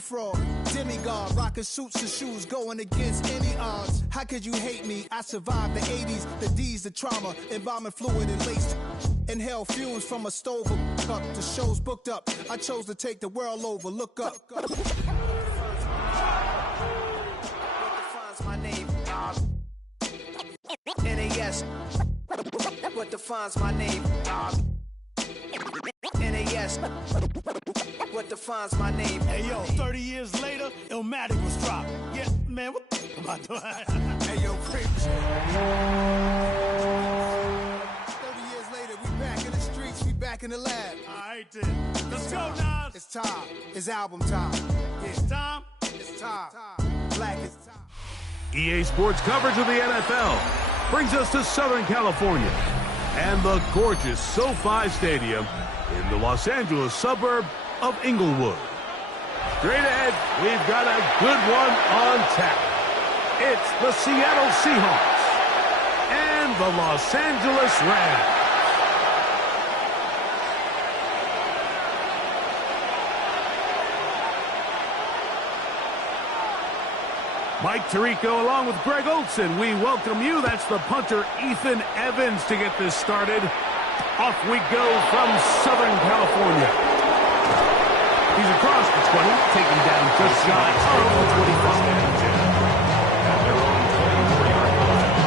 fraud, demigod, rocking suits and shoes, going against any odds. How could you hate me? I survived the 80s, the D's, the trauma, embalming fluid and laced. Inhale fumes from a stove up to shows booked up. I chose to take the world over. Look up. What defines my name? NAS. What defines my name? NAS. What defines my name? Hey yo, 30 years later, Illmatic was dropped. Yeah, man, what the about doing? Hey yo, preach. 30 years later, we back in the streets, we back in the lab. Alright then. Let's go, Nas. It's time. It's album time. Yeah. It's time. It's time. Black is time. EA Sports coverage of the NFL brings us to Southern California and the gorgeous SoFi Stadium in the Los Angeles suburb of Inglewood. Straight ahead, we've got a good one on tap. It's the Seattle Seahawks and the Los Angeles Rams. Mike Tirico along with Greg Olson. We welcome you. That's the punter, Ethan Evans, to get this started. Off we go from Southern California. He's across the 20, taking down just shy of the 25. At their own 24-yard line.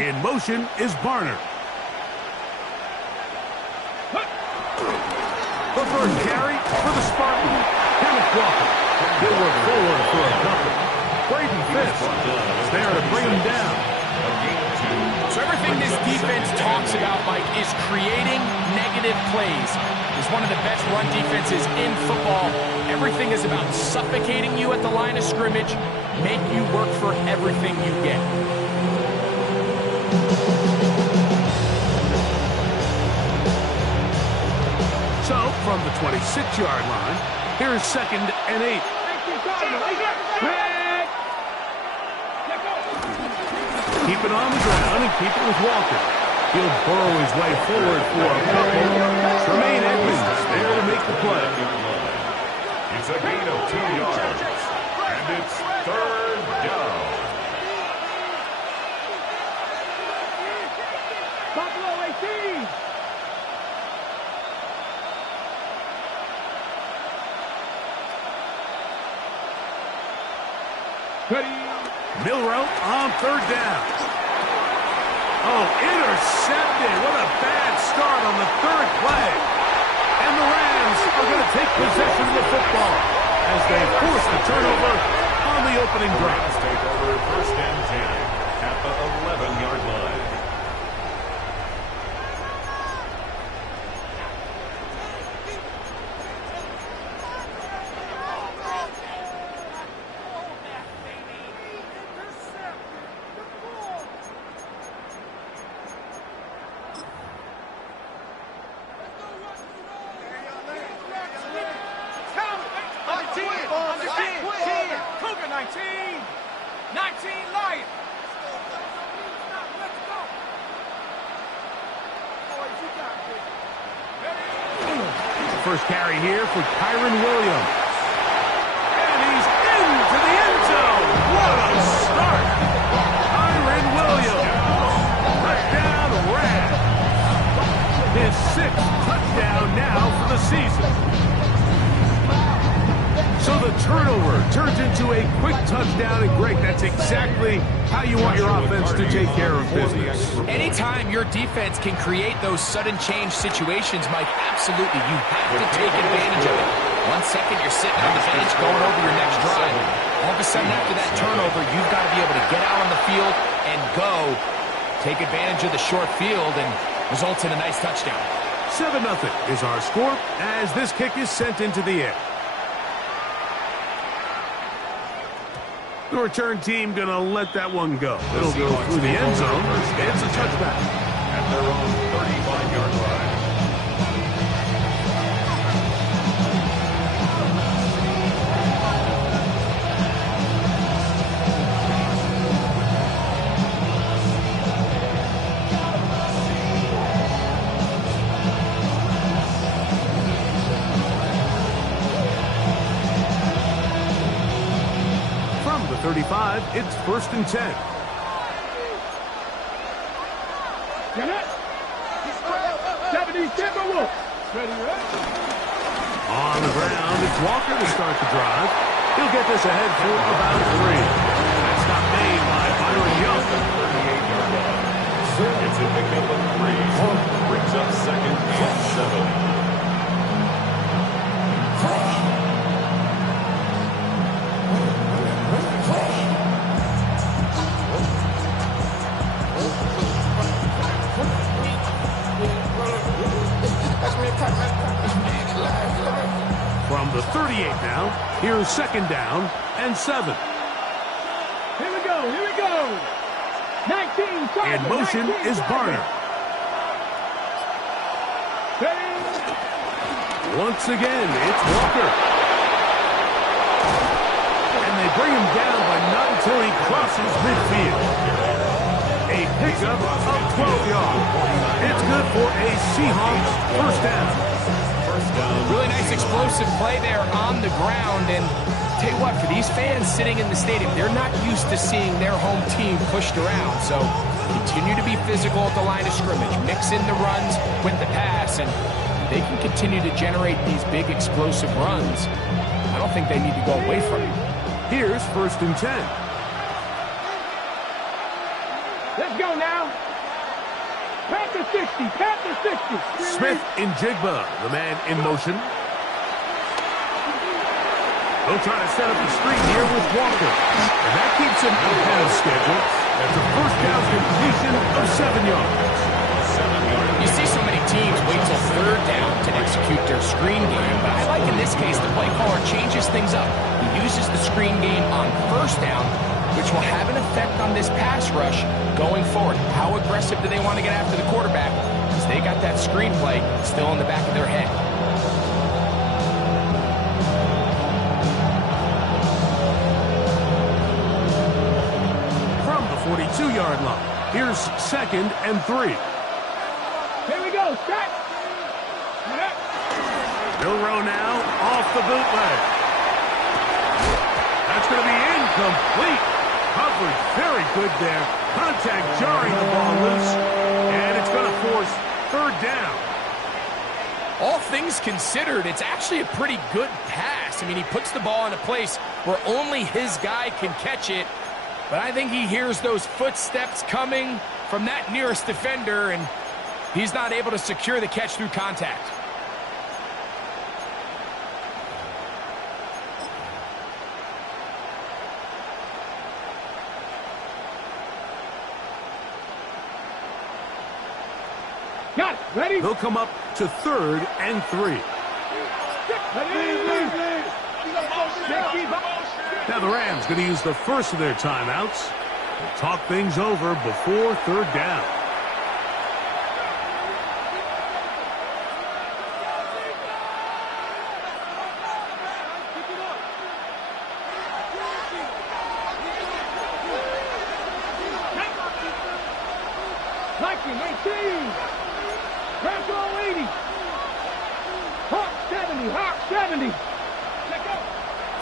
In motion is Barner. The first carry for the Spartans. Kenneth Walker. He'll work forward for a couple. Braden Fisk is there to bring him down. So everything this defense talks about, Mike, is creating negative plays. It's one of the best run defenses in football. Everything is about suffocating you at the line of scrimmage, make you work for everything you get. So, from the 26-yard line, here's 2nd and 8. Keep it on the ground and keep it with Walker. He'll burrow his way forward for a couple. Tremaine Edmonds there to make the play. It's a gain of 2 yards, and it's 3rd down. Buffalo 18. Milrow on 3rd down. Oh, intercepted. What a bad start on the 3rd play. And the Rams are going to take possession of the football as they force the turnover on the opening drive. Take over 1st and 10 at the 11-yard line. First carry here for Kyron Williams. And he's into the end zone. What a start. Kyron Williams. Touchdown Rams. His 6th touchdown now for the season. So the turnover turns into a quick touchdown, and Greg, that's exactly how you want your offense to take care of business. Anytime your defense can create those sudden change situations, Mike, absolutely, you have to take advantage of it. 1 second, you're sitting on the bench going over your next drive. All of a sudden, after that turnover, you've got to be able to get out on the field and go. Take advantage of the short field and results in a nice touchdown. 7-0 is our score as this kick is sent into the air. The return team going to let that one go. It'll go through the end zone. It's a touchback. At their own 35-yard line. From the 35, it's 1st and 10. On the ground, it's Walker to start the drive. He'll get this ahead for about 3. That's not made by Byron Young. 38-yard line. It's a pickup of 3. Brings up 2nd and 7. From the 38 now, here's 2nd down and 7. Here we go. 19. In motion is Barner. Once again, it's Walker. And they bring him down, but not until he crosses midfield. A pickup of 12 yards. It's good for a Seahawks 1st down. Really nice explosive play there on the ground. And tell you what, for these fans sitting in the stadium, they're not used to seeing their home team pushed around. So continue to be physical at the line of scrimmage. Mix in the runs with the pass, and they can continue to generate these big explosive runs. I don't think they need to go away from it. Here's 1st and 10. Let's go now. Panther 60. Smith in Jigba, the man in motion. They'll try to set up the screen here with Walker. And that keeps him ahead of schedule. That's a 1st down completion of 7 yards. You see so many teams wait till 3rd down to execute their screen game, but I like in this case the play caller changes things up. He uses the screen game on 1st down, which will have an effect on this pass rush going forward. How aggressive do they want to get after the quarterback? Because they got that screen play still in the back of their head. From the 42-yard line, here's 2nd and 3. Here we go. Set. Milrow now off the bootleg. That's going to be incomplete. Coverage very good there. Contact jarring the ball loose. And it's going to force 3rd down. All things considered, it's actually a pretty good pass. I mean, he puts the ball in a place where only his guy can catch it. But I think he hears those footsteps coming from that nearest defender, and he's not able to secure the catch through contact. Got it. Ready? They'll come up to 3rd and 3. Now the Rams going to use the first of their timeouts to talk things over before 3rd down.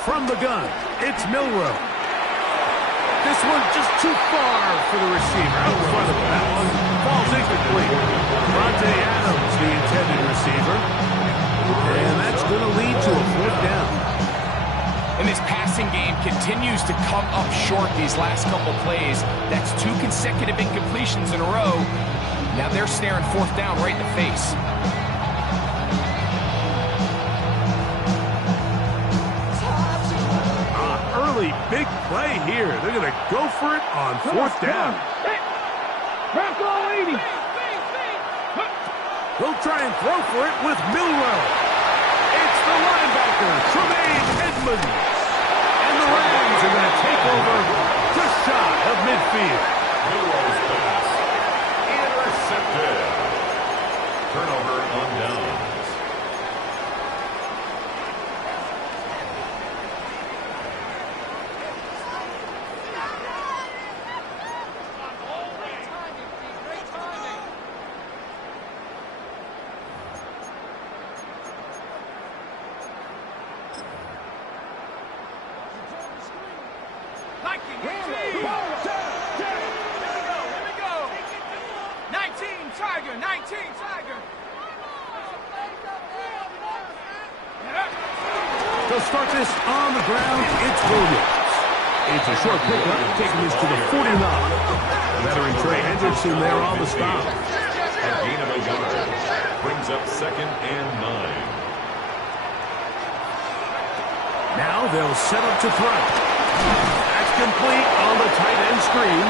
From the gun, it's Milrow. This one just too far for the receiver. Out in front of him. That one falls incomplete. Devontae Adams, the intended receiver. And that's going to lead to a 4th down. And this passing game continues to come up short these last couple plays. That's 2 consecutive incompletions in a row. Now they're staring 4th down right in the face. Big play here. They're going to go for it on 4th down. He'll try and throw for it with Milrow. It's the linebacker, Tremaine Edmonds. And the Rams are going to take over just shy of midfield. Milrow's pass intercepted. Turnover on downs. They'll start this on the ground. It's Williams. It's a short pickup, taking this to the 49. Veteran Trey Hendrickson there on the stop. A gain of a yard. Brings up 2nd and 9. Now they'll set up to throw. That's complete on the tight end screen.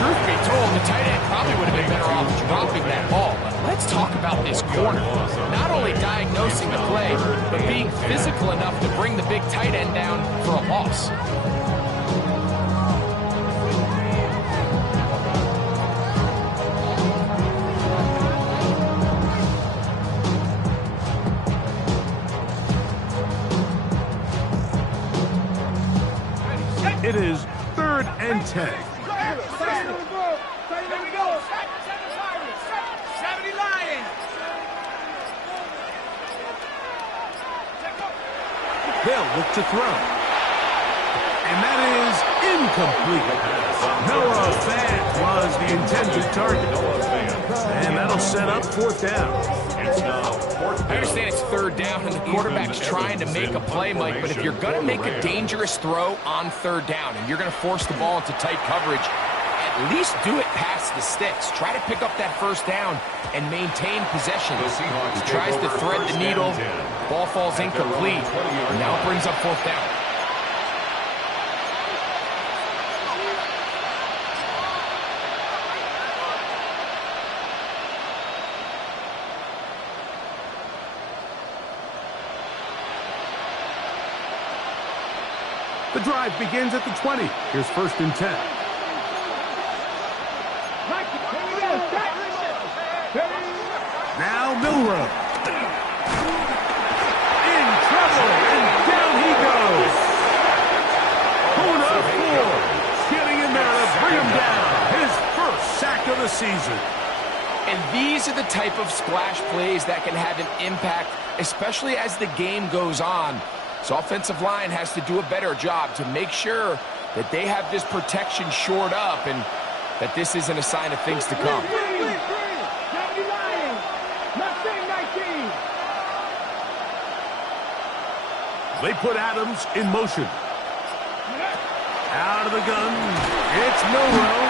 Truth be told, the tight end probably would have been better off dropping that ball. But let's talk about this corner. Not only diagnosing the play, but being physical enough to bring the big tight end down for a loss. It is 3rd and 10. Here we go. 70 Lions. They'll look to throw. And that is incomplete. Noah Fant was the intended target. And that'll set up 4th down. It's now 4th down. I understand it's 3rd down and the quarterback's trying to make a play, Mike, but if you're going to make a dangerous throw on 3rd down and you're going to force the ball into tight coverage, at least do it past the sticks. Try to pick up that 1st down and maintain possession. He tries to thread the needle. Ball falls incomplete. And now it brings up 4th down. The drive begins at the 20. Here's 1st and 10. Now Milrow. In trouble, and down he goes. Puna 4. Getting in there to bring him down. His 1st sack of the season. And these are the type of splash plays that can have an impact, especially as the game goes on. So offensive line has to do a better job to make sure that they have this protection shored up and that this isn't a sign of things to come. They put Adams in motion. Out of the gun, it's Milrow.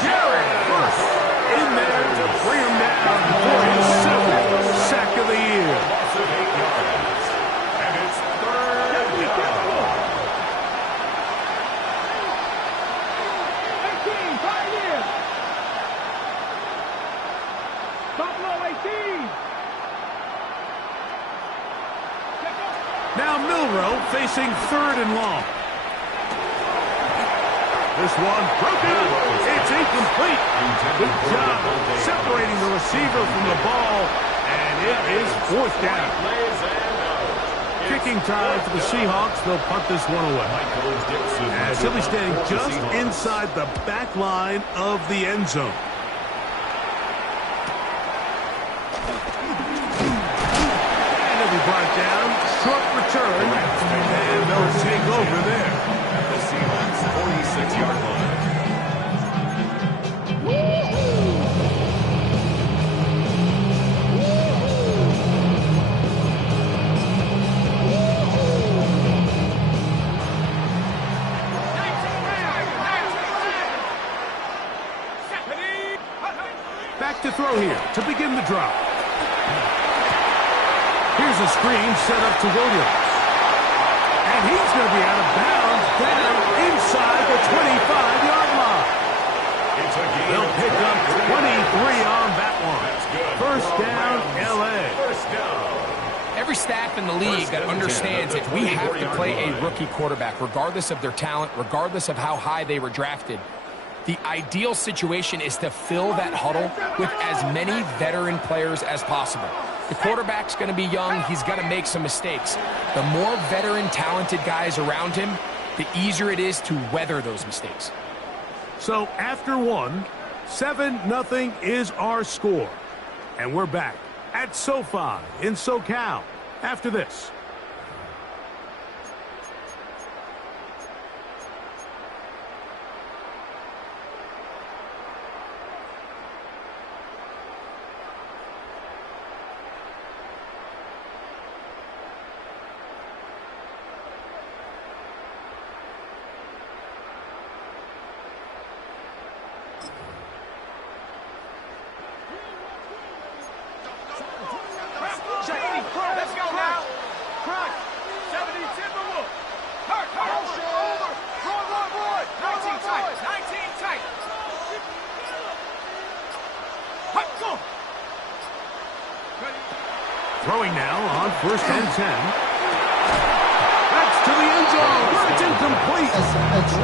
Jared Burst in there to bring him down for his 7th sack of the year. Loss of 8 yards. And it's 3rd down. 18, 5 years. Buffalo 18. Now Milrow facing 3rd and long. This one broken. It's incomplete. Good job separating the receiver from the ball, and it is 4th down. Kicking time for the Seahawks. They'll punt this one away. As he'll be standing just inside the back line of the end zone. And he'll be brought down. Short return, and they'll take over there. At the Seahawks 46-yard line. Back to throw here to begin the drive. Here's a screen set up to Williams. And he's going to be out of bounds down inside the 25-yard line. It's a gain. They'll pick up 23 on that one. That's good. First down, L.A. First down. Every staff in the league that understands that we have to play a rookie quarterback, regardless of their talent, regardless of how high they were drafted. The ideal situation is to fill that huddle with as many veteran players as possible. The quarterback's going to be young. He's going to make some mistakes. The more veteran, talented guys around him, the easier it is to weather those mistakes. So after one, 7-0 is our score. And we're back at SoFi in SoCal after this. Let's go now. Crunch. 70 Timberwolf. Hurt. Over. Roy. 19 tight. Hut, go. Throwing now on 1st and 10. That's to the end zone, where it's incomplete.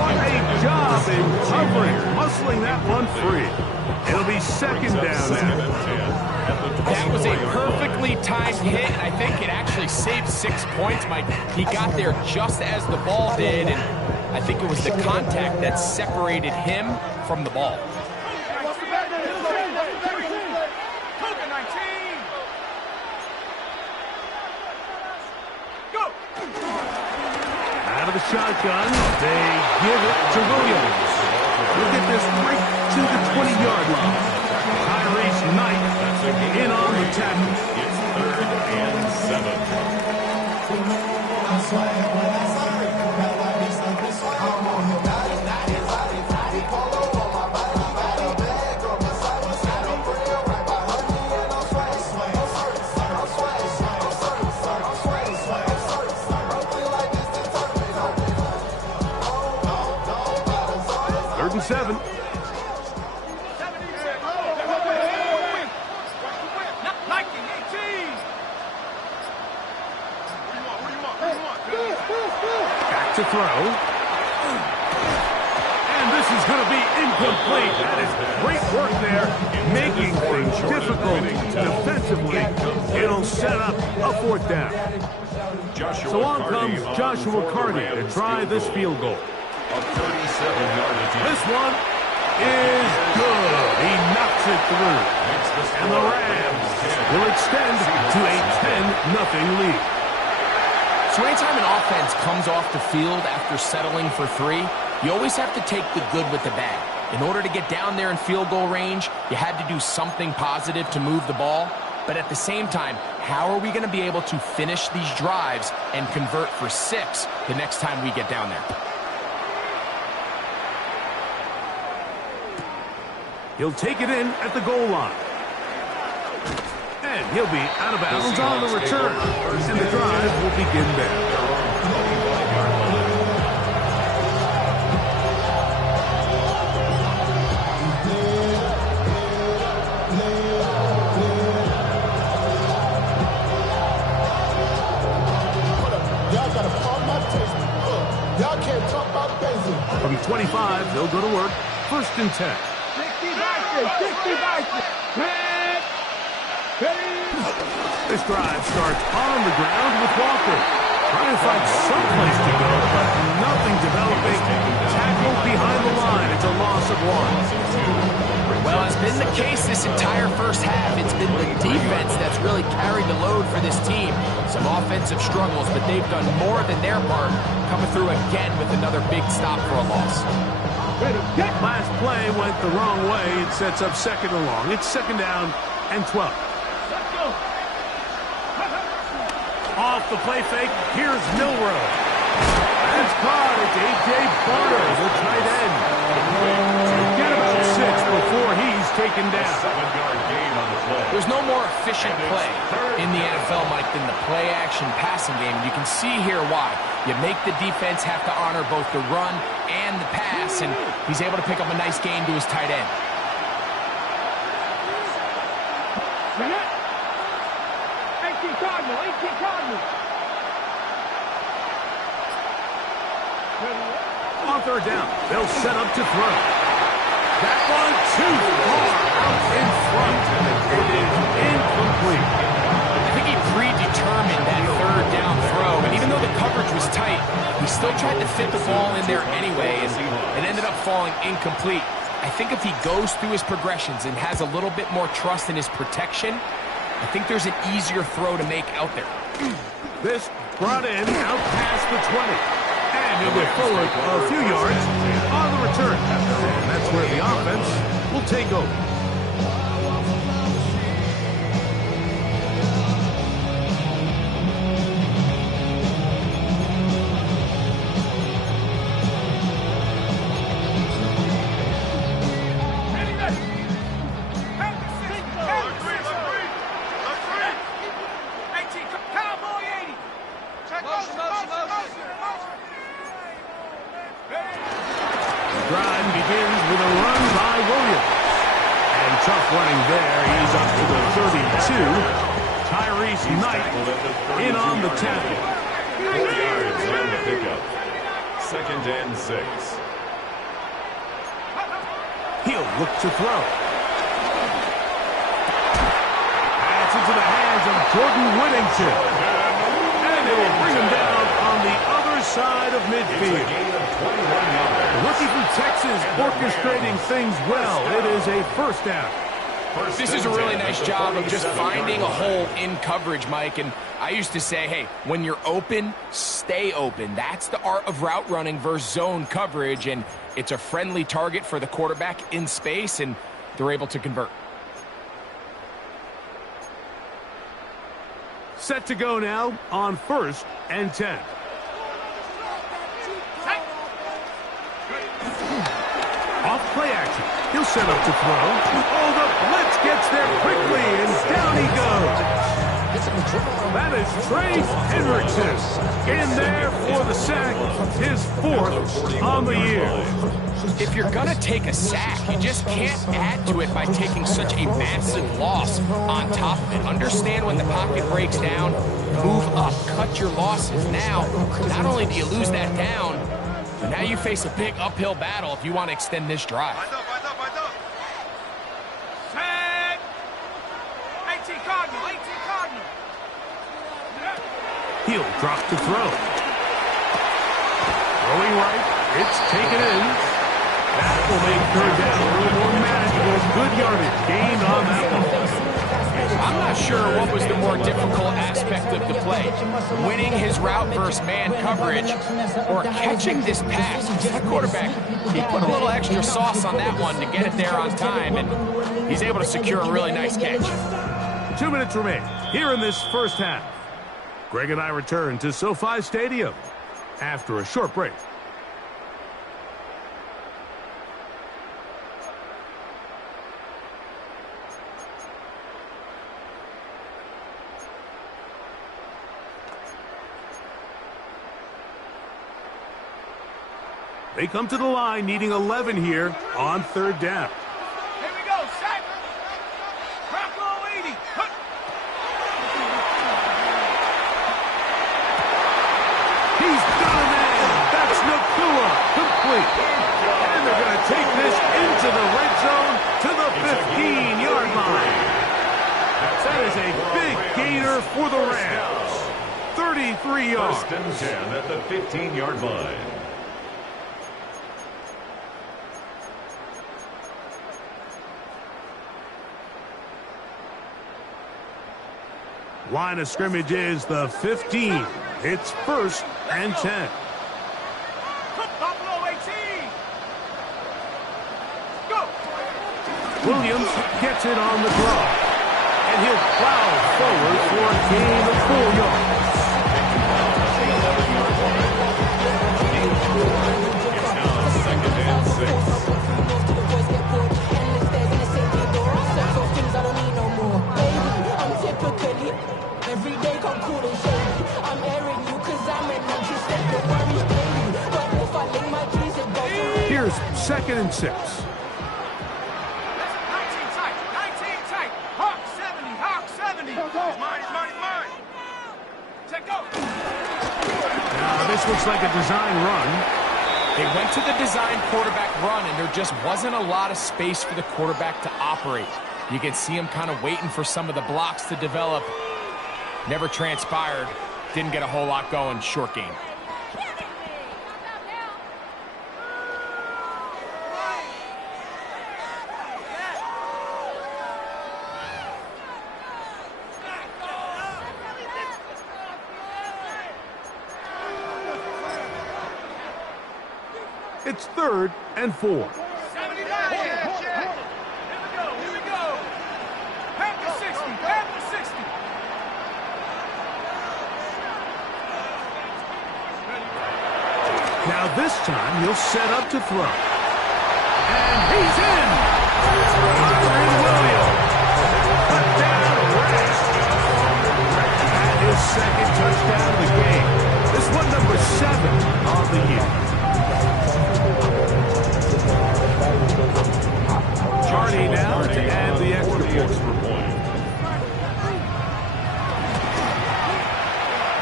What a job in covering, muscling that one free. It'll be 2nd down now. That was a perfectly timed hit, and I think it actually saved 6 points, Mike. He got there just as the ball did, and I think it was the contact that separated him from the ball. Out of the shotgun, they give it to Williams. Look at this right to the 20-yard line. Tyrese Knight in on the tackle. It's 3rd and 3rd and 7. To throw. And this is going to be incomplete. That is great work there, making things difficult defensively. It'll set up a 4th down. So on comes Joshua Carty to try this field goal. This one is good. He knocks it through. And the Rams will extend to a 10-0 lead. So anytime an offense comes off the field after settling for 3, you always have to take the good with the bad. In order to get down there in field goal range, you had to do something positive to move the ball. But at the same time, how are we going to be able to finish these drives and convert for 6 the next time we get down there? He'll take it in at the goal line. And he'll be out of bounds on the return. And the drive will begin there. Y'all gotta pump my taste. Y'all can't talk about basic. From 25, they'll go to work. 1st and 10. 60 This drive starts on the ground with Walker. Trying to find some place to go, but nothing developing. Tackled behind the line. It's a loss of 1. Well, it's been the case this entire first half. It's been the defense that's really carried the load for this team. Some offensive struggles, but they've done more than their part, coming through again with another big stop for a loss. Last play went the wrong way. It sets up 2nd and long. It's 2nd down and 12. Off the play fake, here's Milrow. That's caught. It's A.J. Barter, the tight end. Get about 6 before he's taken down. 7-yard gain on the play. There's no more efficient play in the NFL, Mike, than the play-action passing game. You can see here why. You make the defense have to honor both the run and the pass, and he's able to pick up a nice gain to his tight end. On third down, they'll set up to throw. That one too far out in front, and it is incomplete. I think he predetermined that third down throw, and even though the coverage was tight, he still tried to fit the ball in there anyway, and it ended up falling incomplete. I think if he goes through his progressions and has a little bit more trust in his protection, I think there's an easier throw to make out there. This brought in out past the 20. And he'll get forward a few yards on the return. And that's where the offense will take over. Drive begins with a run by Williams. And tough running there. He's up to the 32. Tyrese Knight in on the tackle. 4 yards on the pickup. 2nd and 6. He'll look to throw. Pass into the hands of Jordan Whittington. And it will bring him down on the other side of midfield. The rookie from Texas orchestrating things well. It is a first down. This is a really nice job of just finding a hole in coverage, Mike. And I used to say, hey, when you're open, stay open. That's the art of route running versus zone coverage. And it's a friendly target for the quarterback in space, and they're able to convert. Set to go now on 1st and 10. Off play action. He'll set up to throw. Oh, the blitz gets there quickly, and down he goes. That is Trey Hendrickson in there for the sack, his 4th on the year. If you're going to take a sack, you just can't add to it by taking such a massive loss on top of it. Understand when the pocket breaks down, move up, cut your losses. Now, not only do you lose that down, but now you face a big uphill battle if you want to extend this drive. Set. 18 Cardinal, 18 Cardinal. He'll drop to throw. Throwing right, it's taken in. That will make third down a little more manageable. Good yardage gained on that one. I'm not sure what was the more difficult aspect of the play. Winning his route versus man coverage or catching this pass. That quarterback, he put a little extra sauce on that one to get it there on time, and he's able to secure a really nice catch. 2 minutes remain here in this first half. Greg and I return to SoFi Stadium after a short break. They come to the line needing 11 here on 3rd down. Here we go, sack. Rocco 80. He's got a man. That's Nakua, complete. And they're going to take this into the red zone to the 15-yard line. That is a big gainer for the Rams. 33 yards. 1st and 10 at the 15-yard line. Line of scrimmage is the 15. It's 1st and 10. Buffalo 18. Go. Williams gets it on the draw. And he'll plow forward for a gain of 4 yards. It's now 2nd and 6. Here's 2nd and 6. 19 tight. 19 tight. Hawk 70. Hawk 70. He's mine. He's mine. He's mine. Check This looks like a design run. They went to the design quarterback run, and there just wasn't a lot of space for the quarterback to operate. You can see him kind of waiting for some of the blocks to develop. Never transpired. Didn't get a whole lot going. Short game. It's 3rd and 4. Here we go. Half the 60. Now this time he'll set up to throw. And he's in! Kyren Williams! Touchdown, Rams! At his second touchdown of the game. This one number 7 on the year. Hardy now to add the extra point.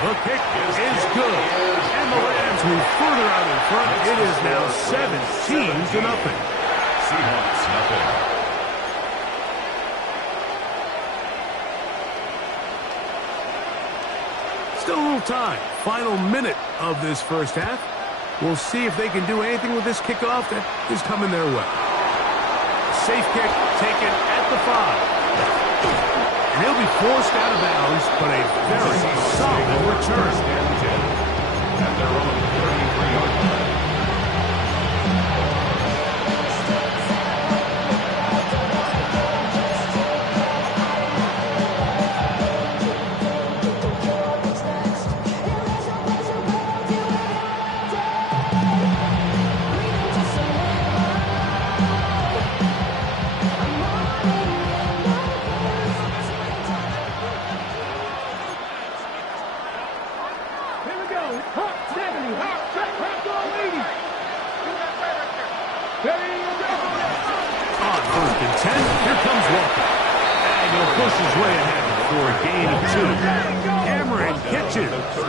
The kick is good. And the Rams move further out in front. It is now 17-0. Seahawks, nothing. Still a little time. Final minute of this first half. We'll see if they can do anything with this kickoff that is coming their way. Safe kick taken at the 5. And he'll be forced out of bounds, but a very solid return. At their own 33-yard line.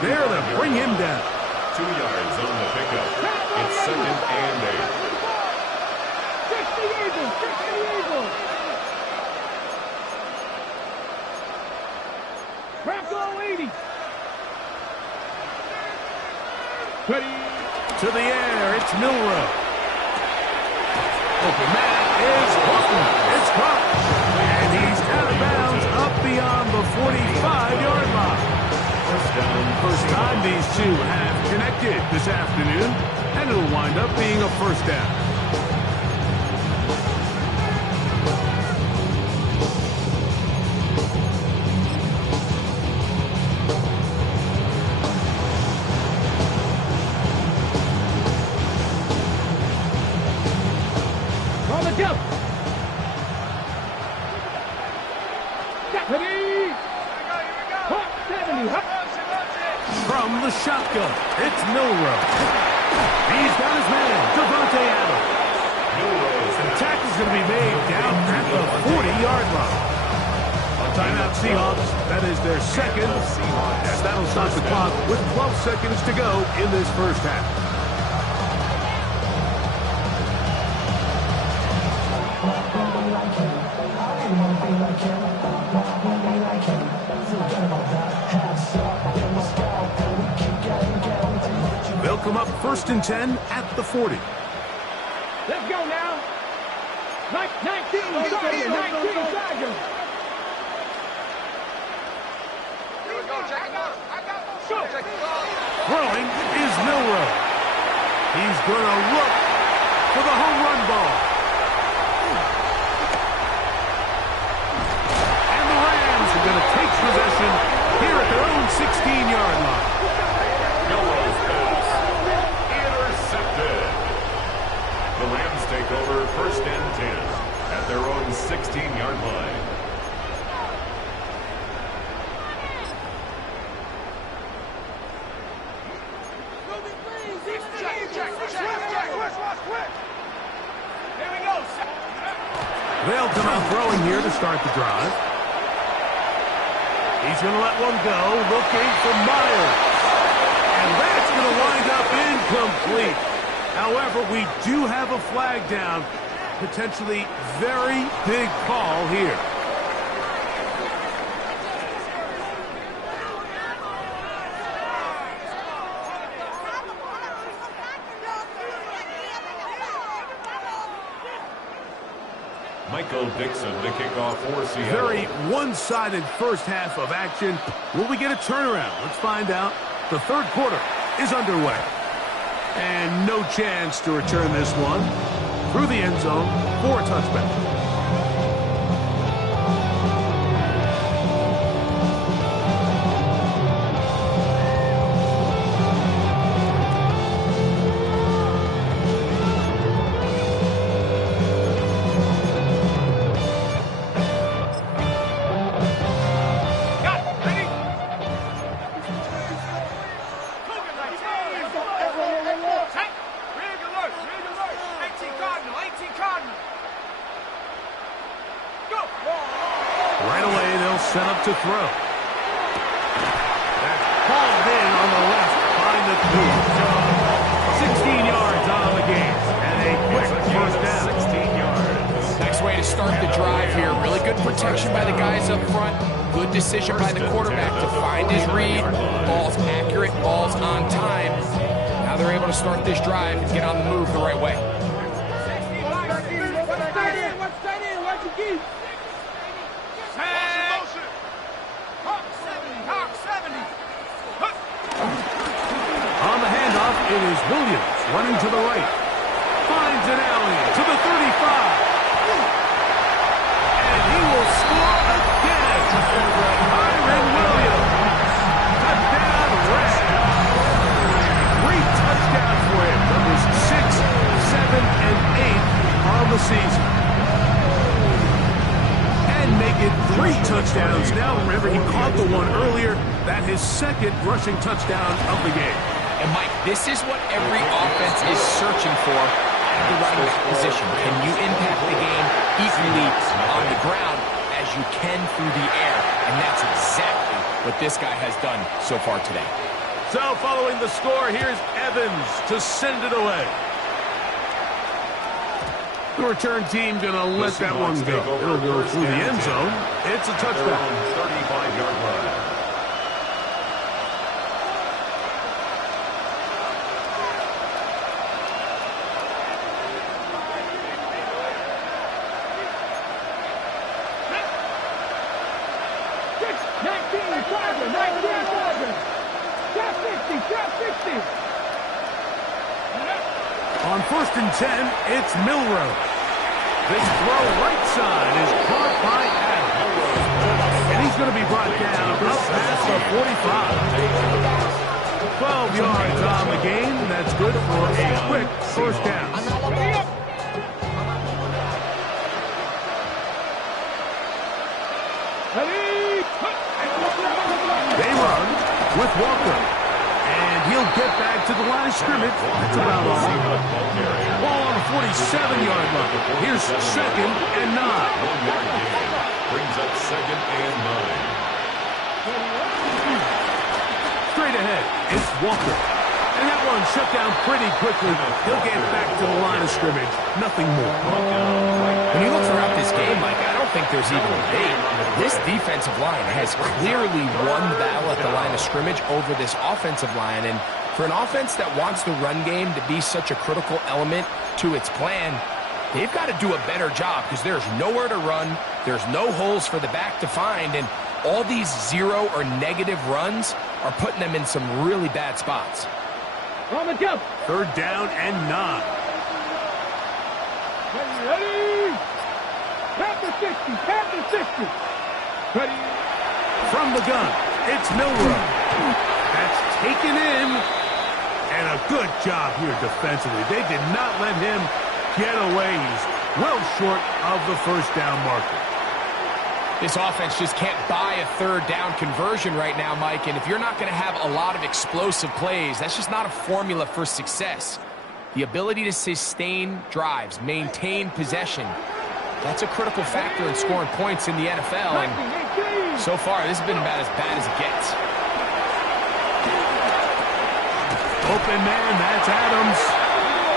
There to bring him down. 2 yards on the pickup. It's 2nd and 8. 60 Eagles. Bronco 80. Ready. To the air, it's Milrow. Open man is Horton. It's caught. And he's out of bounds up beyond the 45-yard line. First time these two have connected this afternoon, and it'll wind up being a first down. On the jump. Ready. Here we go. 70. From the shotgun, it's Milrow. He's got his man, Devontae Adams. The tackle's going to be made down at the 40-yard line. On timeout, Seahawks. That is their second. As that'll stop the clock with 12 seconds to go in this first half. They'll come up 1st and 10 at the 40. Let's go now. 19 Tigers. Here we go, check him out. Throwing is Milrow. He's going to look for the home run ball. And the Rams are going to take possession here at their own 16-yard line. Milrow's pass. Intercepted. The Rams take over 1st and 10 at their own 16-yard line. They'll come out throwing here to start the drive. He's going to let one go, looking for Myers. And that's going to wind incomplete. However, we do have a flag down. Potentially very big call here. Michael Dixon to kick off for Seattle. Very one-sided first half of action. Will we get a turnaround? Let's find out. The third quarter is underway. And no chance to return this one through the end zone for a touchback. Set up to throw. That's hauled in on the left behind the two. 16 yards on the game. And a quick first down. 16 yards. Nice way to start the drive here. Really good protection by the guys up front. Good decision by the quarterback to find his read. Ball's accurate. Ball's on time. Now they're able to start this drive and get on the move the right way. On the handoff, it is Williams running to the right. Finds an alley to the 35. And he will score again. Kyren Williams. Touchdown, Red. 3 touchdowns for him. Numbers 6, 7, and 8 on the season. And make it 3 touchdowns now. Remember, he caught the one earlier. That his second rushing touchdown of the game. And Mike, this is what every offense is searching for at the running position. Can you impact the game equally on the ground as you can through the air? And that's exactly what this guy has done so far today. So following the score, here's Evans to send it away. The return team going to let that one go. It'll go through the end zone. It's a touchdown. 35-yard line. On 1st and 10, it's Milrose. This throw right side is caught by Adams. And he's going to be brought down up past the 45. 12 yards on the game. That's good for a quick first down. They run with Walker. And he'll get back to the line of scrimmage. That's about all. Ball on the 47-yard line. Here's 2nd and 9. 1 yard gain. Brings up 2nd and 9. Straight ahead, it's Walker. And that one shut down pretty quickly. He'll get back to the line of scrimmage. Nothing more. When you look throughout this game, Mike, I don't think there's even a debate. This defensive line has clearly won the battle at the line of scrimmage over this offensive line. And for an offense that wants the run game to be such a critical element to its plan, they've got to do a better job because there's nowhere to run. There's no holes for the back to find. And all these 0 or negative runs are putting them in some really bad spots. On the jump. 3rd down and 9. Ready? Tap the 60. Tap the 60. Ready? From the gun, it's Milrose. That's taken in. And a good job here defensively. They did not let him get away. He's well short of the first down marker. This offense just can't buy a 3rd down conversion right now, Mike. And if you're not going to have a lot of explosive plays, that's just not a formula for success. The ability to sustain drives, maintain possession, that's a critical factor in scoring points in the NFL. And so far, this has been about as bad as it gets. Open man, that's Adams.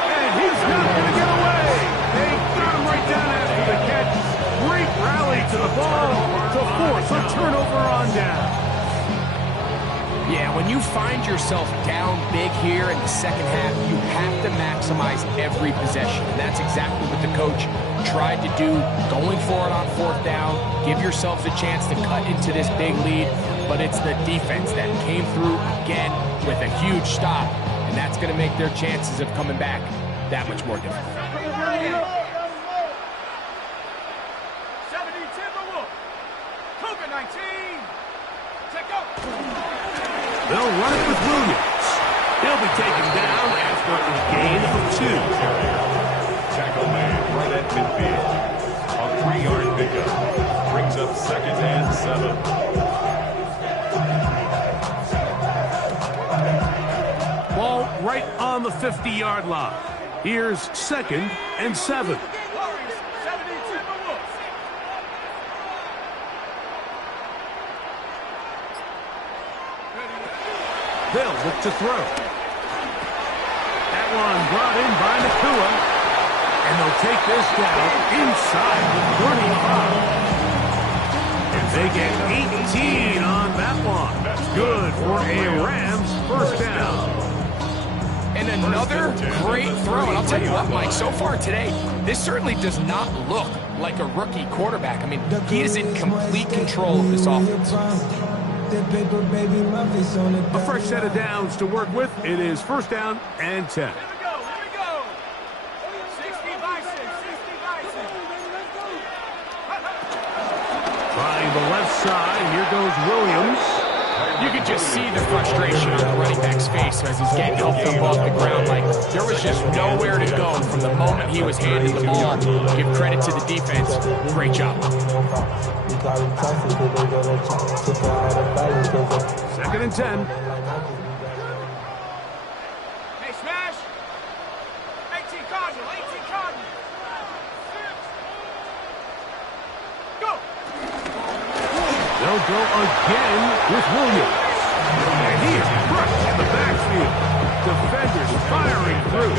And he's not going to get away. They got him right down after the catch. Great rally to the ball to force a turnover on down. Yeah, when you find yourself down big here in the second half, you have to maximize every possession. And that's exactly what the coach tried to do, going for it on fourth down. Give yourselves a chance to cut into this big lead. But it's the defense that came through again with a huge stop. And that's going to make their chances of coming back that much more difficult. They'll run it with Williams. He'll be taken down after a gain of 2. Tackle made right at midfield. A 3-yard pickup. Brings up 2nd and 7. Ball right on the 50-yard line. Here's 2nd and 7. They'll look to throw. That one brought in by Nakua. And they'll take this down inside the 35. And they get 18 on that one. That's good for a Rams first down. And another great throw. And I'll tell you what, Mike, so far today, this certainly does not look like a rookie quarterback. I mean, he is in complete control of this offense. A fresh set of downs to work with. It is 1st down and 10. Here we go. 60 Bison. Trying the left side. Here goes Williams. You could just see the frustration on the running back's face as he's getting helped up off the ground. Like, there was just nowhere to go from the moment he was handed the ball. Give credit to the defense. Great job. 2nd and 10. Hey, smash. 18 Cardinal. Go. They'll go again with Williams. And he is crushed in the backfield. Defenders firing through.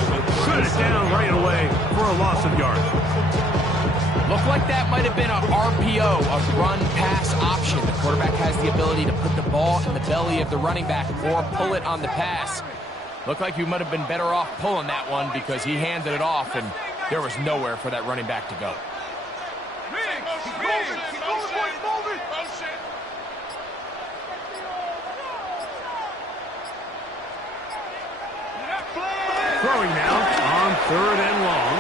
Shut it down right away for a loss of yards. Looked like that might have been a RPO, a run-pass option. The quarterback has the ability to put the ball in the belly of the running back or pull it on the pass. Looked like he might have been better off pulling that one because he handed it off, and there was nowhere for that running back to go. Throwing now on 3rd and long.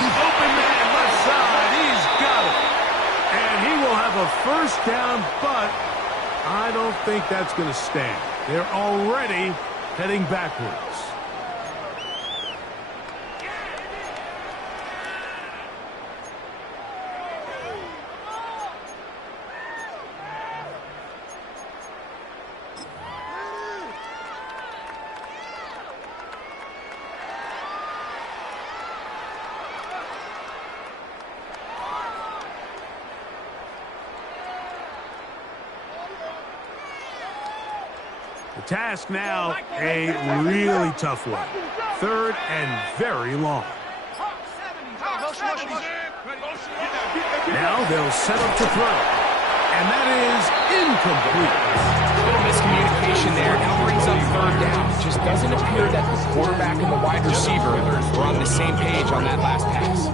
Open man left side. He's got it. And he will have a 1st down, but I don't think that's going to stand. They're already heading backwards. The task now, a really tough one. 3rd and very long. Now they'll set up to throw. And that is incomplete. A little miscommunication there. Now brings up 3rd down. It just doesn't appear that the quarterback and the wide receiver were on the same page on that last pass.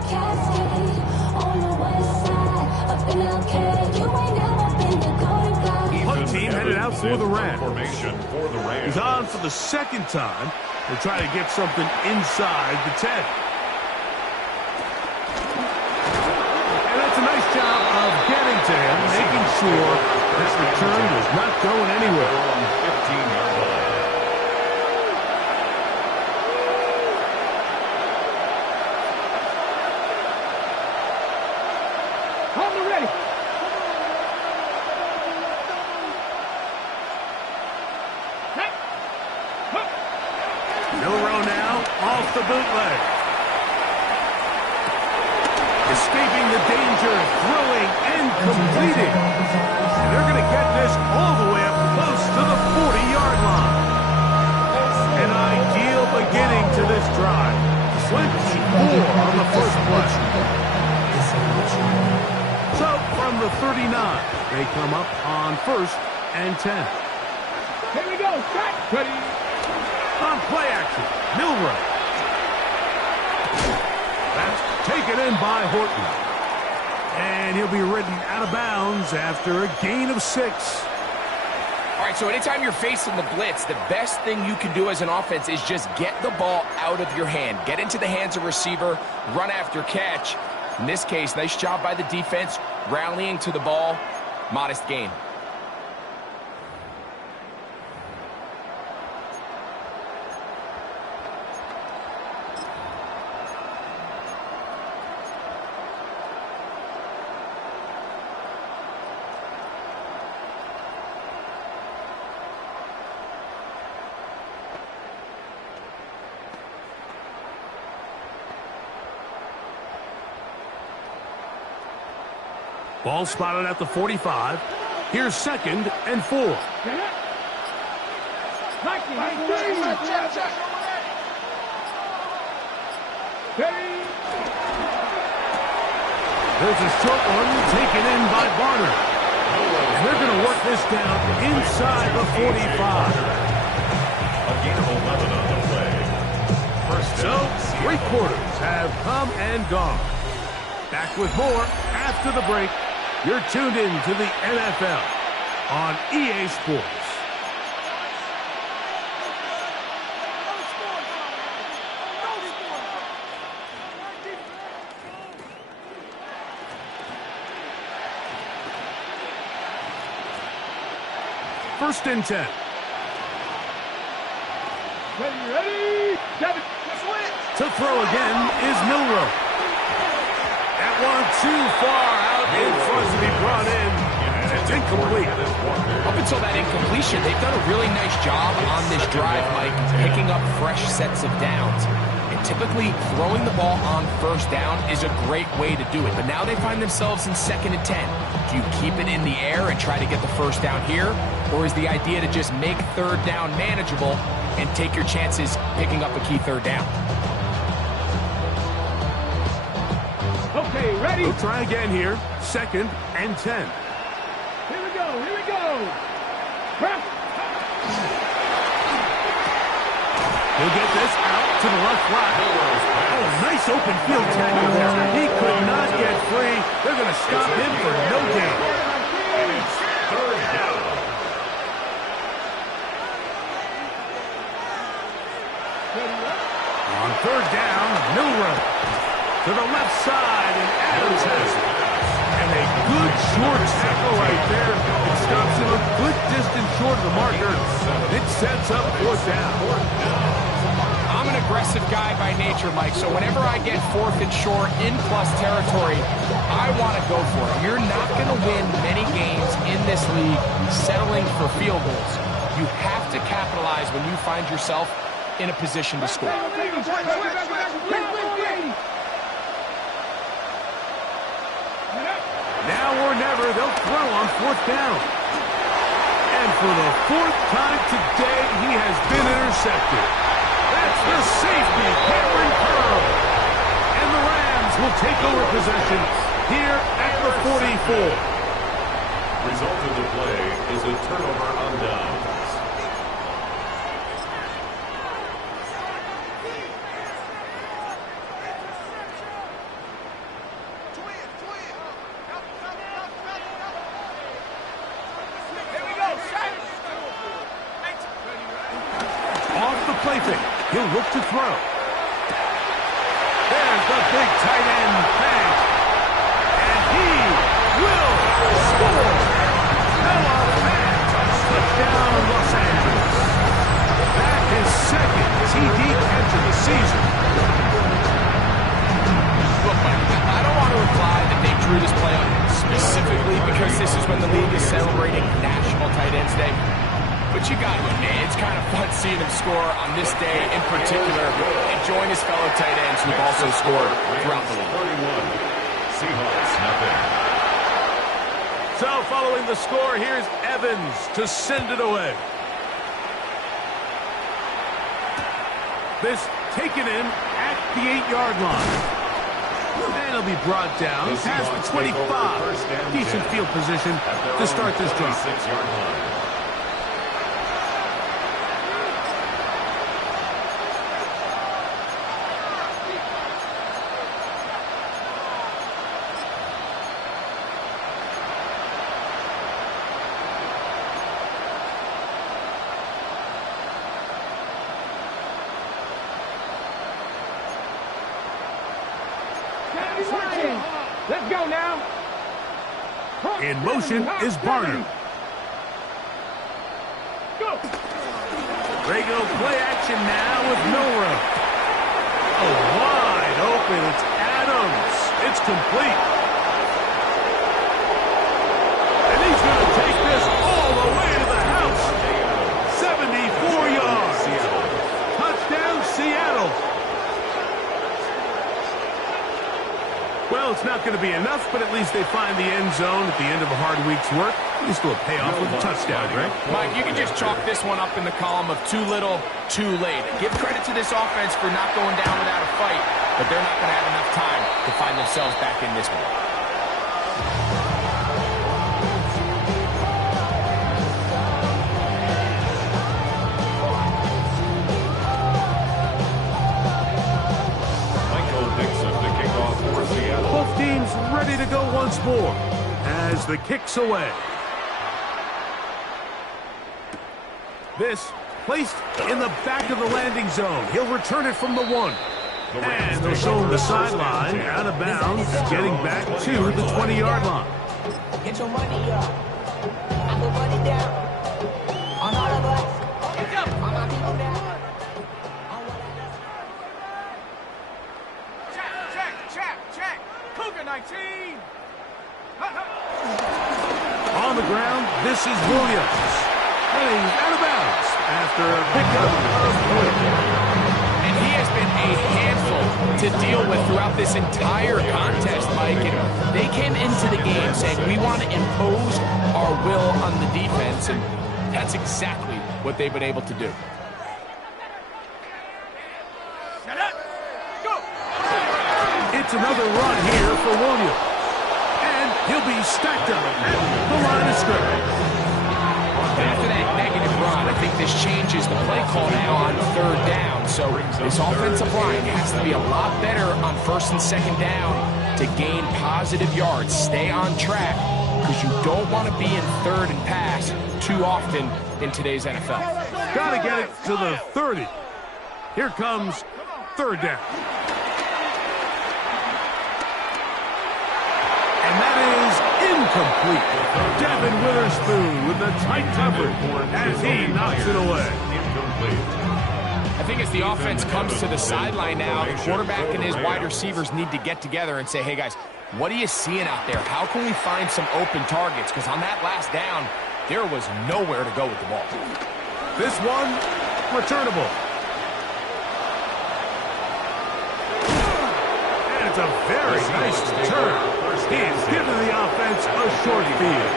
Punt team headed out for the Rams. Formation for the Rams. He's on for the 2nd time. They'll try to get something inside the 10. And that's a nice job of getting to him, making sure that return was not going anywhere. On the 15-yard line. Hold ready. Milrow now off the bootleg. Escaping the danger, throwing and completing. And they're going to get this all the way up close to the 40-yard line. And drive. Went 4 on the first play. So from the 39, they come up on 1st and 10. Here we go. Set. Ready. On play action, Milroe. That's taken in by Horton. And he'll be ridden out of bounds after a gain of 6. All right, so anytime you're facing the blitz, the best thing you can do as an offense is just get the ball out of your hand. Get into the hands of receiver, run after catch. In this case, nice job by the defense, rallying to the ball. Modest gain. Ball spotted at the 45. Here's 2nd and 4. There's a short one taken in by Barner. And they're going to work this down inside the 45. A gain of 11 on the play. So, 3 quarters have come and gone. Back with more after the break. You're tuned in to the NFL on EA Sports. First and 10. ready. 7. To throw again is Milroe. That one too far out in front to be brought in. It's incomplete. Up until that incompletion, they've done a really nice job on this drive, Mike, picking up fresh sets of downs. And typically, throwing the ball on first down is a great way to do it. But now they find themselves in 2nd and 10. Do you keep it in the air and try to get the first down here? Or is the idea to just make 3rd down manageable and take your chances picking up a key 3rd down? Okay, ready? We'll try again here. 2nd and 10. Here we go, here we go. Press. He'll get this out to the left flat. Oh, nice open field tackle there. He could not get free. They're going to stop him for no gain. And it's 3rd down. On 3rd down, Milroe to the left side, and Adams has it. And a good short tackle right there. It stops him a good distance short of the marker. It sets up 4th down. I'm an aggressive guy by nature, Mike, so whenever I get 4th and short in plus territory, I want to go for it. You're not going to win many games in this league settling for field goals. You have to capitalize when you find yourself in a position to score. Now or never, they'll throw on 4th down. And for the 4th time today, he has been intercepted. That's the safety, Cameron Curl. And the Rams will take over possession here at the 44. Result of the play is a turnover on downs. He'll look to throw. There's the big tight end bank. And he will score. How about that? Touchdown, Los Angeles. That is 2nd TD catch of the season. Look, I don't want to imply that they drew this play up specifically because this is when the league is celebrating National Tight Ends Day. But you got to admit, it's kind of fun seeing him score on this day in particular and join his fellow tight ends who've also scored throughout the league. 31. Seahawks, nothing. So following the score, here's Evans to send it away. This taken in at the 8-yard line. And he'll be brought down past the 25. Decent field position to start this drive. 6-yard line. Let's go now. In motion is Barner. Go. Regular play action now with Milrow. Oh, wide open. It's Adams. It's complete. And he's going to take this all the way to the house. 74 yards. Touchdown, Seattle. Well, it's not going to be enough, but at least they find the end zone at the end of a hard week's work. At least it'll pay off with a touchdown, right? Mike, you can just chalk this one up in the column of too little, too late. Give credit to this offense for not going down without a fight, but they're not going to have enough time to find themselves back in this one. Both teams ready to go once more as the kick's away. This placed in the back of the landing zone. He'll return it from the 1. And they'll show him the sideline, out of bounds, getting back to the 20-yard line. Get your money up. I put money down. On all of us. Get up. On my people down. Check. Cougar 19. On the ground, this is Williams. And he's out of bounds after a pickup of 3. And he has been a handful to deal with throughout this entire contest, Mike. And they came into the game saying, we want to impose our will on the defense, and that's exactly what they've been able to do. It's another run here for Williams. And he'll be stacked up at the line of scrimmage. After that negative run, I think this changes the play call now on 3rd down. So this offensive line has to be a lot better on 1st and 2nd down to gain positive yards. Stay on track, because you don't want to be in 3rd and pass too often in today's NFL. Got to get it to the 30. Here comes 3rd down. And that is incomplete. Devin Witherspoon with the tight coverage as he knocks it away. I think as the offense comes to the sideline now, the quarterback and his wide receivers need to get together and say, hey guys, what are you seeing out there? How can we find some open targets? Because on that last down, there was nowhere to go with the ball. This one, returnable. And it's a very nice return. He's given the offense a short field.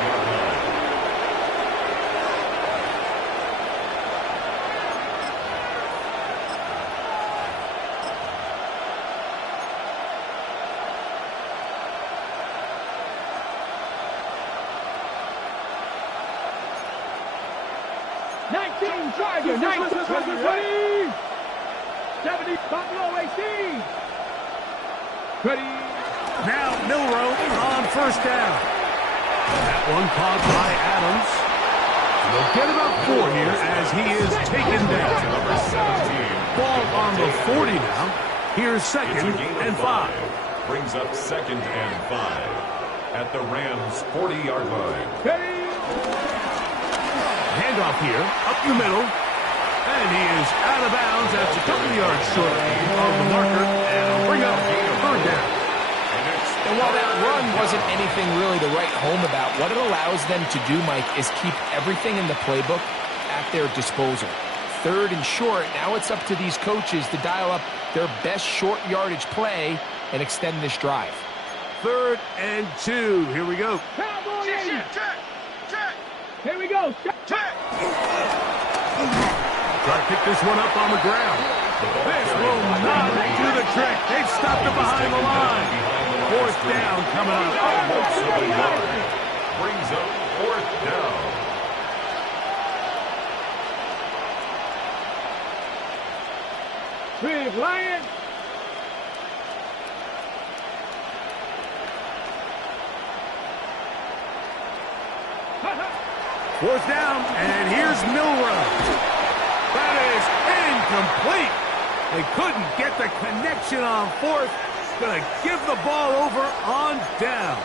Tiger, 19, 20, 70, Buffalo AC. Ready. Now Milrow on 1st down. That one caught by Adams. They'll get about 4 here as he is taken down. Number 17. Ball on the 40 now. Here's 2nd and 5. Brings up 2nd and 5 at the Rams' 40-yard line. Ready. Handoff here, up the middle, and he is out of bounds. That's a couple of yards short of the marker, and bring up 3rd down. And while that run wasn't anything really to write home about, what it allows them to do, Mike, is keep everything in the playbook at their disposal. 3rd and short, now it's up to these coaches to dial up their best short yardage play and extend this drive. 3rd and 2, here we go. Here we go. Try to pick this one up on the ground. This will not do the trick. They've stopped it behind the line. Fourth down coming up. Brings up fourth down. Big Lion. Fourth down, and here's Milrow. That is incomplete. They couldn't get the connection on fourth. Gonna give the ball over on down.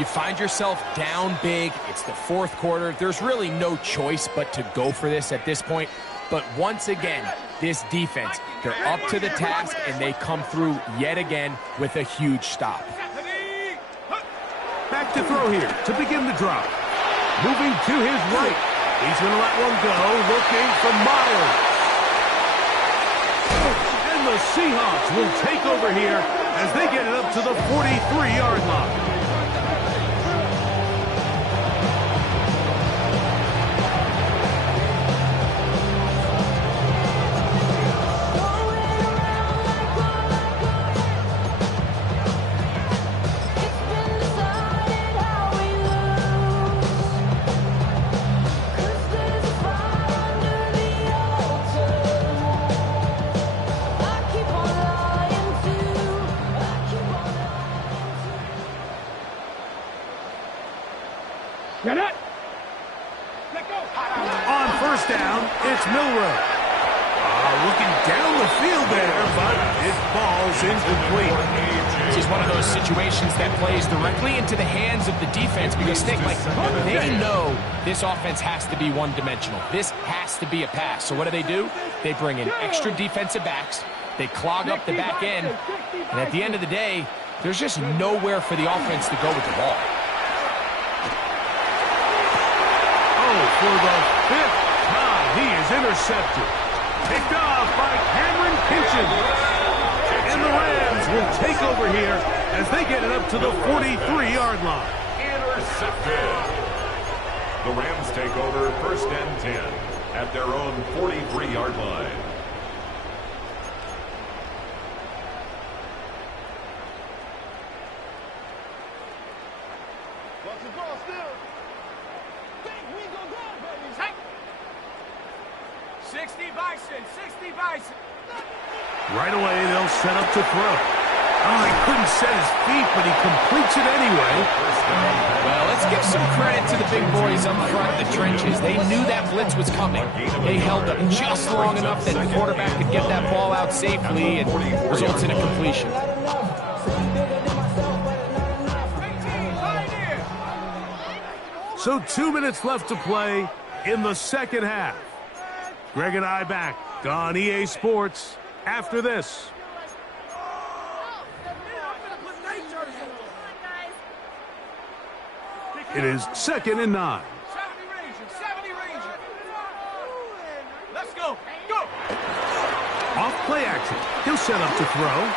You find yourself down big. It's the fourth quarter. There's really no choice but to go for this at this point. But once again, this defense, they're up to the task, and they come through yet again with a huge stop. Back to throw here to begin the drop. Moving to his right. He's going to let one go, looking for Miles. And the Seahawks will take over here as they get it up to the 43-yard line. Get it. Let go. On first down, it's Milrow. Looking down the field there, but it falls incomplete. This is one of those situations that plays directly into the hands of the defense because they know this offense has to be one-dimensional. This has to be a pass. So what do? They bring in extra defensive backs. They clog up the back end. And at the end of the day, there's just nowhere for the offense to go with the ball. For the fifth time, he is intercepted. Picked off by Cameron Kinchin. And the Rams will take over here as they get it up to the 43-yard line. Intercepted. The Rams take over first and 10 at their own 43-yard line. What's the ball still? 60 Bison, 60 Bison. Right away, they'll set up to throw. He couldn't set his feet, but he completes it anyway. Well, let's give some credit to the big boys up front in the trenches. They knew that blitz was coming. They held up just long enough that the quarterback could get that ball out safely and results in a completion. So 2 minutes left to play in the second half. Greg and I back on EA Sports after this. It is 2nd and 9. 70 Ranger. Let's go. Go. Off play action. He'll set up to throw.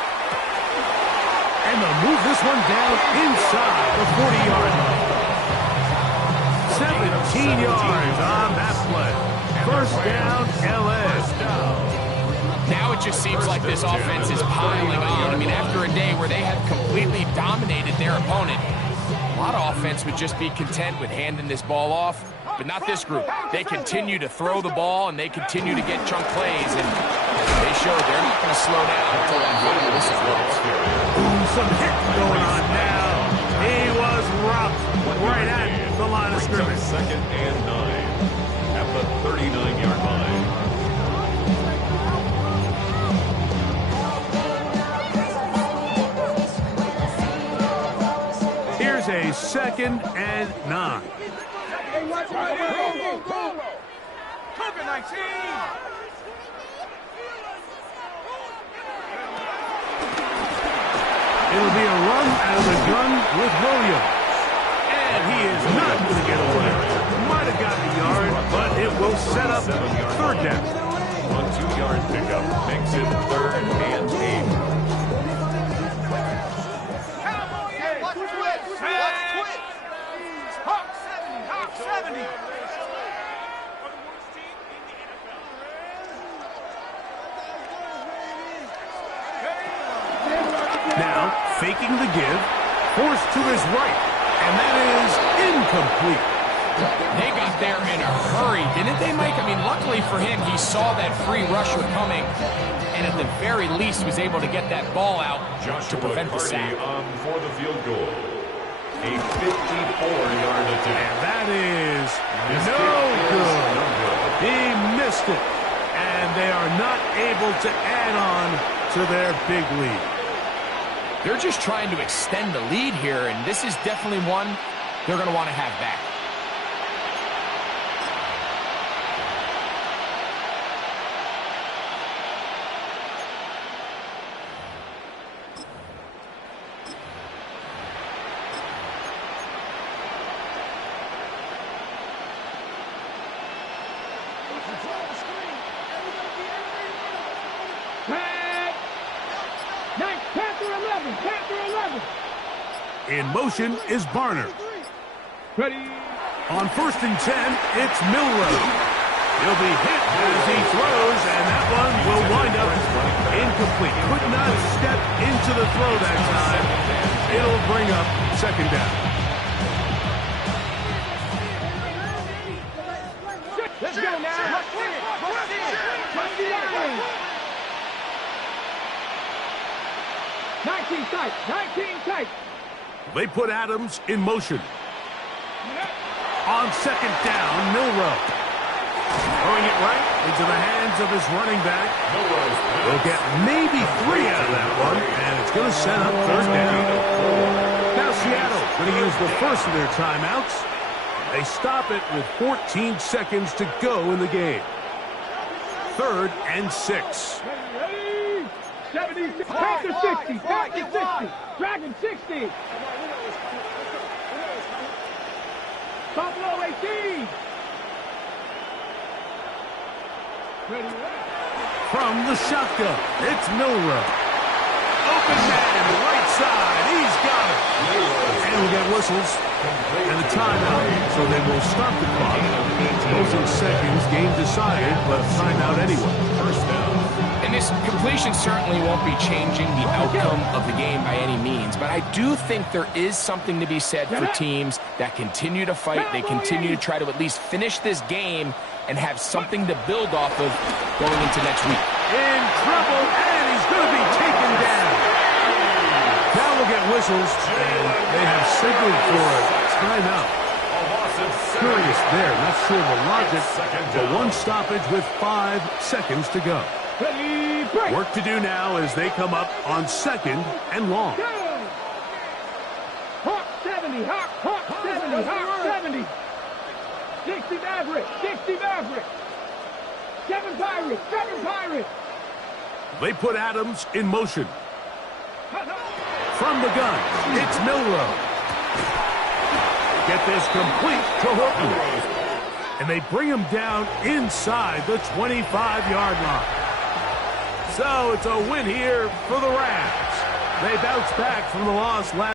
And they'll move this one down inside the 40-yard line. 17 yards on that play. First down, LA. Now it just seems like this offense is piling on. I mean, after a day where they have completely dominated their opponent, a lot of offense would just be content with handing this ball off, but not this group. They continue to throw the ball, and they continue to get chunk plays, and they show they're not going to slow down until that final whistle blows. Some hit going on now. He was roughed right at the line of scrimmage. 2nd and 9 at the 39-yard line. Here's a 2nd and 9. Hey, watch it. Go. COVID-19. It'll be a run out of the gun with Williams. And he is not going to get away. Might have gotten a yard, but it will set up 3rd down. A 2-yard pickup makes it 3rd and 8. Hawk 70. faking the give, forced to his right, and that is incomplete. They got there in a hurry, didn't they, Mike? I mean, luckily for him, he saw that free rusher coming, and at the very least was able to get that ball out to prevent the sack. For the field goal. A 54-yard attempt. And that is no good. He missed it, and they are not able to add on to their big lead. They're just trying to extend the lead here, and this is definitely one they're going to want to have back. In motion is Barner. Ready. On 1st and 10, it's Milroe. He'll be hit as he throws, and that one will wind up incomplete. Could not step into the throw that time. It'll bring up 2nd down. Let's go now. 19 tight. 19 tight. They put Adams in motion. On 2nd down, Milroe. Throwing it right into the hands of his running back. They'll get maybe 3 out of that one, and it's going to set up 3rd down. Now Seattle going to use the first of their timeouts. They stop it with 14 seconds to go in the game. 3rd and 6. 70, Panther 60, Panther 60, Dragon 60. Buffalo 18. From the shotgun, it's Milroe. Open man, right side, he's got it. And we'll get whistles and a timeout, so they will start the clock. Closing seconds, game decided, but timeout anyway. First down. And this completion certainly won't be changing the outcome of the game by any means, but I do think there is something to be said for teams that continue to fight. They continue to try to at least finish this game and have something to build off of going into next week. In trouble, and he's going to be taken down. Now we'll get whistles, and they have signaled for a timeout. Curious there, not sure of the logic, but one stoppage with 5 seconds to go. Work to do now as they come up on 2nd and long. Hawk 70, Hawk 70, Hawk 70. 60 Maverick, 60 Maverick. 7 Pirates, 7 Pirates. They put Adams in motion. From the gun, it's Milroe. Get this complete to Horton. And they bring him down inside the 25-yard line. So it's a win here for the Rams. They bounce back from the loss last